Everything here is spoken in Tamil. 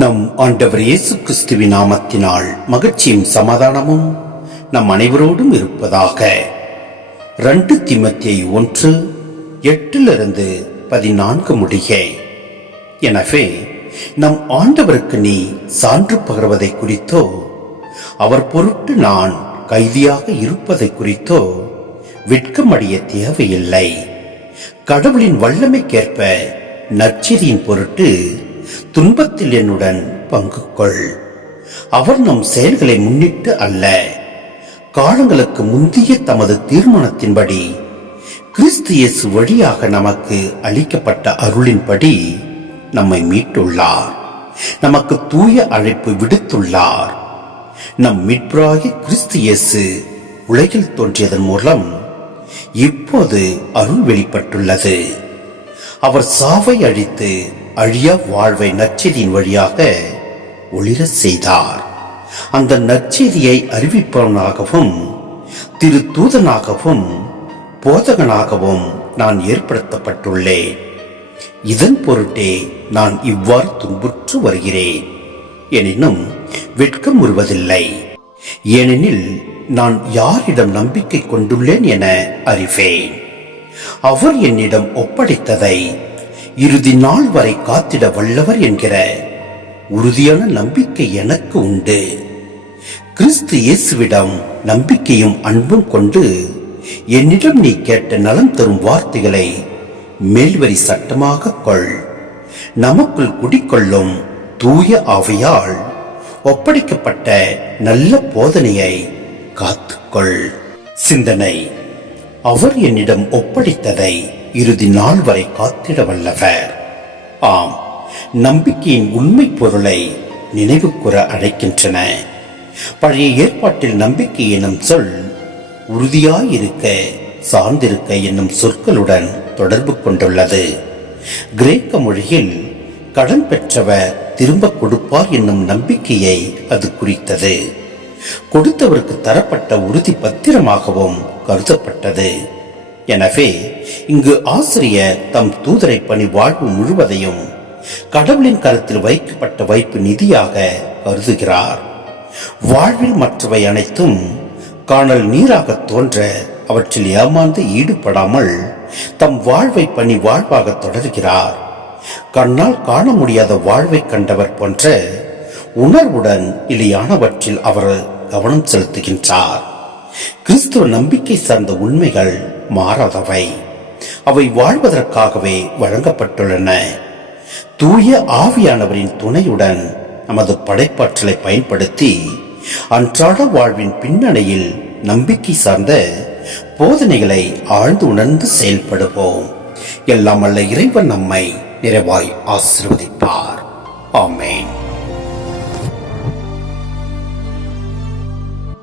நம் ஆண்டவர் இயேசு கிறிஸ்துவி நாமத்தினால் மகிழ்ச்சியும் சமாதானமும் நம் அனைவரோடும் இருப்பதாக. ரெண்டு திமத்தியை ஒன்று எட்டிலிருந்து பதினான்கு முடிய எனவே நம் ஆண்டவருக்கு நீ சான்று பகர்வதை குறித்தோ அவர் பொருட்டு நான் கைதியாக இருப்பதை குறித்தோ வெட்கமடைய தேவையில்லை. கடவுளின் வல்லமைக்கேற்ப நற்செய்தியின் பொருட்டு துன்பத்தில் என்னுடன் பங்கு கொள். அவர் நம் செயல்களை முன்னிட்டு அல்ல. காலங்களுக்கு முந்திய தமது தீர்மானத்தின்படி கிறிஸ்து இயேசு வழியாக நமக்கு அளிக்கப்பட்ட அருளின்படி நம்மை மீட்டுள்ளார். நமக்கு தூய அழைப்பு விடுத்துள்ளார். நம் மீட்பராகிய கிறிஸ்து இயேசு உலகில் தோன்றியதன் மூலம் இப்போது அருள் வெளிப்பட்டுள்ளது. அவர் சாவை அழித்து அழியா வாழ்வை நற்செய்தியின் வழியாக ஒளிர செய்தார். அந்த நற்செய்தியை அறிவிப்பவனாகவும் திரு தூதனாகவும் போதகனாகவும் நான் ஏற்படுத்தப்பட்டுள்ளேன். இதன் பொருட்டே நான் இவ்வாறு துன்புற்று வருகிறேன். எனினும் வெட்கம் உருவதில்லை. ஏனெனில் நான் யாரிடம் நம்பிக்கை கொண்டுள்ளேன் என அறிவேன். அவர் என்னிடம் ஒப்படைத்ததை இறுதி நாள் வரை காத்திட வல்லவர் என்கிற உறுதியான நம்பிக்கை எனக்கு உண்டு. கிறிஸ்து இயேசுவிடம் நம்பிக்கையும் அன்பும் கொண்டு என்னிடம் நீ கேட்ட நலம் தரும் வார்த்தைகளை மேல்வரி சட்டமாக கொள். நமக்குள் குடிக்கொள்ளும் தூய ஆவையால் ஒப்படைக்கப்பட்ட நல்ல போதனையை காத்துக்கொள். சிந்தனை. அவர் என்னிடம் ஒப்படைத்ததை இறுதி நாள் வரை காத்திட வல்லவர். ஆம் நம்பிக்கையின் உண்மை பொருளை நினைவு கூற அழைக்கின்றன. பழைய ஏற்பாட்டில் நம்பிக்கை எனும் சொல் உறுதியாயிருக்க சார்ந்திருக்க என்னும் சொற்களுடன் தொடர்பு கொண்டுள்ளது. கிரேக்க மொழியில் கடன் பெற்றவர் திரும்ப கொடுப்பார் என்னும் நம்பிக்கையை அது குறித்தது. கொடுத்தவருக்கு தரப்பட்ட உறுதி பத்திரமாகவும் கருதப்பட்டது. எனவே இங்கு ஆசிரியர் தம் தூதரை பணி வாழ்வு முழுவதையும் கடவுளின் கருத்தில் வைக்கப்பட்ட வைப்பு நிதியாக கருதுகிறார். வாழ்வில் மற்றவை அனைத்தும் காணல் நீராக தோன்ற அவற்றில் ஏமாந்து ஈடுபடாமல் தம் வாழ்வை பணி வாழ்வாக தொடர்கிறார். கண்ணால் காண முடியாத வாழ்வை கண்டவர் போன்ற உணர்வுடன் இலியானவற்றில் அவர் கவனம் செலுத்துகின்றார். கிறிஸ்துவ நம்பிக்கை சார்ந்த உண்மைகள் மாறாதவை. அவை வாழ்வதற்காகவே வழங்கப்பட்டுள்ளன. தூய ஆவியானவரின் துணையுடன் நமது படைப்பாற்றலை பயன்படுத்தி அன்றாட வாழ்வின் பின்னணியில் நம்பிக்கை சார்ந்த போதனைகளை ஆழ்ந்து உணர்ந்து செயல்படுவோம். எல்லாம் அல்ல இறைவன் நம்மை நிறைவாய் ஆசிர்வதிப்பார். ஆமேன்.